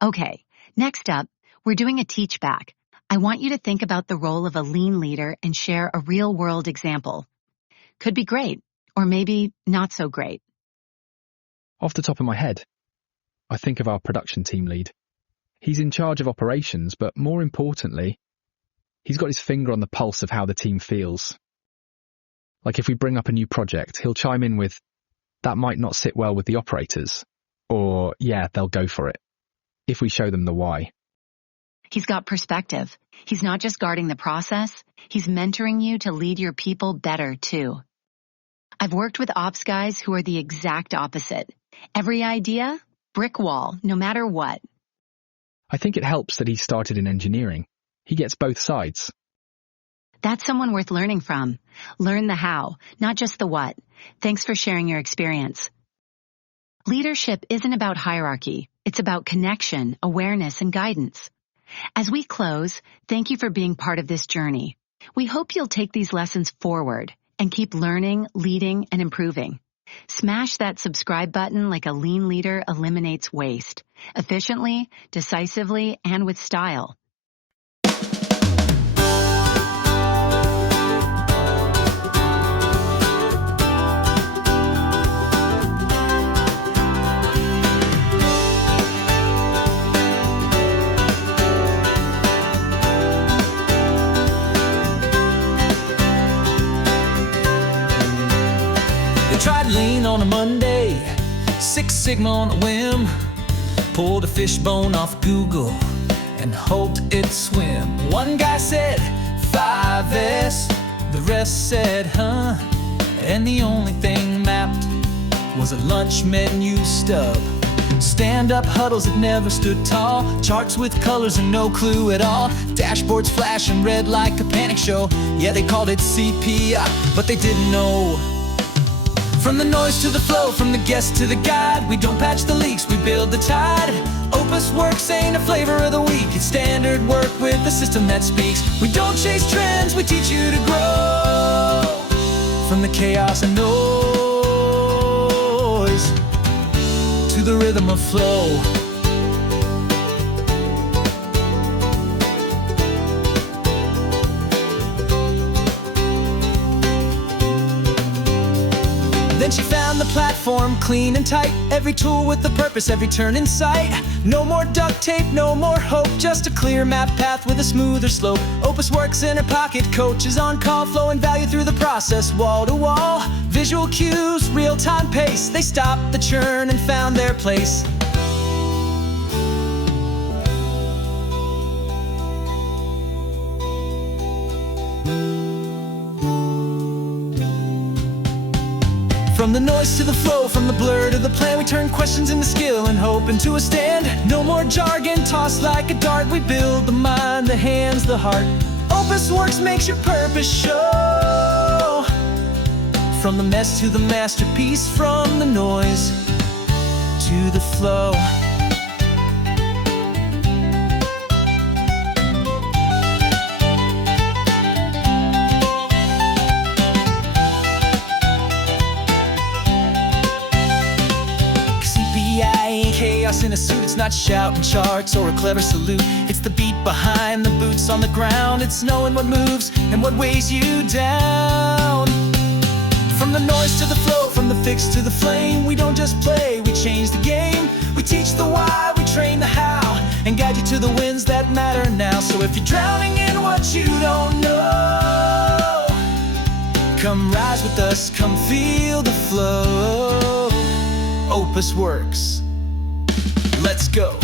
Okay, next up, we're doing a teach back. I want you to think about the role of a lean leader and share a real-world example. Could be great, or maybe not so great. Off the top of my head, I think of our production team lead. He's in charge of operations, but more importantly, he's got his finger on the pulse of how the team feels. Like if we bring up a new project, he'll chime in with, "That might not sit well with the operators," or, "Yeah, they'll go for it," if we show them the why. He's got perspective. He's not just guarding the process, he's mentoring you to lead your people better, too. I've worked with ops guys who are the exact opposite. Every idea, brick wall, no matter what. I think it helps that he started in engineering. He gets both sides. That's someone worth learning from. Learn the how, not just the what. Thanks for sharing your experience. Leadership isn't about hierarchy. It's about connection, awareness, and guidance. As we close, thank you for being part of this journey. We hope you'll take these lessons forward and keep learning, leading, and improving. Smash that subscribe button like a lean leader eliminates waste, efficiently, decisively, and with style. Tried lean on a Monday, Six Sigma on a whim, pulled a fishbone off Google and hoped it'd swim. One guy said 5S, the rest said huh, and the only thing mapped was a lunch menu stub. Stand-up huddles that never stood tall, charts with colors and no clue at all, dashboards flashing red like a panic show. Yeah, they called it CPI, but they didn't know. From the noise to the flow, from the guest to the guide, we don't patch the leaks, we build the tide. OpusWorks ain't a flavor of the week, it's standard work with a system that speaks. We don't chase trends, we teach you to grow. From the chaos and noise to the rhythm of flow. Then she found the platform clean and tight, every tool with a purpose, every turn in sight. No more duct tape, no more hope, just a clear map path with a smoother slope. OpusWorks in her pocket, coaches on call, flowing value through the process, wall to wall. Visual cues, real-time pace, they stopped the churn and found their place. From the noise to the flow, from the blur to the plan, we turn questions into skill and hope into a stand. No more jargon, tossed like a dart, we build the mind, the hands, the heart. OpusWorks makes your purpose show. From the mess to the masterpiece, from the noise to the flow. Chaos in a suit, it's not shouting charts or a clever salute. It's the beat behind the boots on the ground. It's knowing what moves and what weighs you down. From the noise to the flow, from the fix to the flame, we don't just play, we change the game. We teach the why, we train the how, and guide you to the wins that matter now. So if you're drowning in what you don't know, come rise with us, come feel the flow. OpusWorks. Let's go.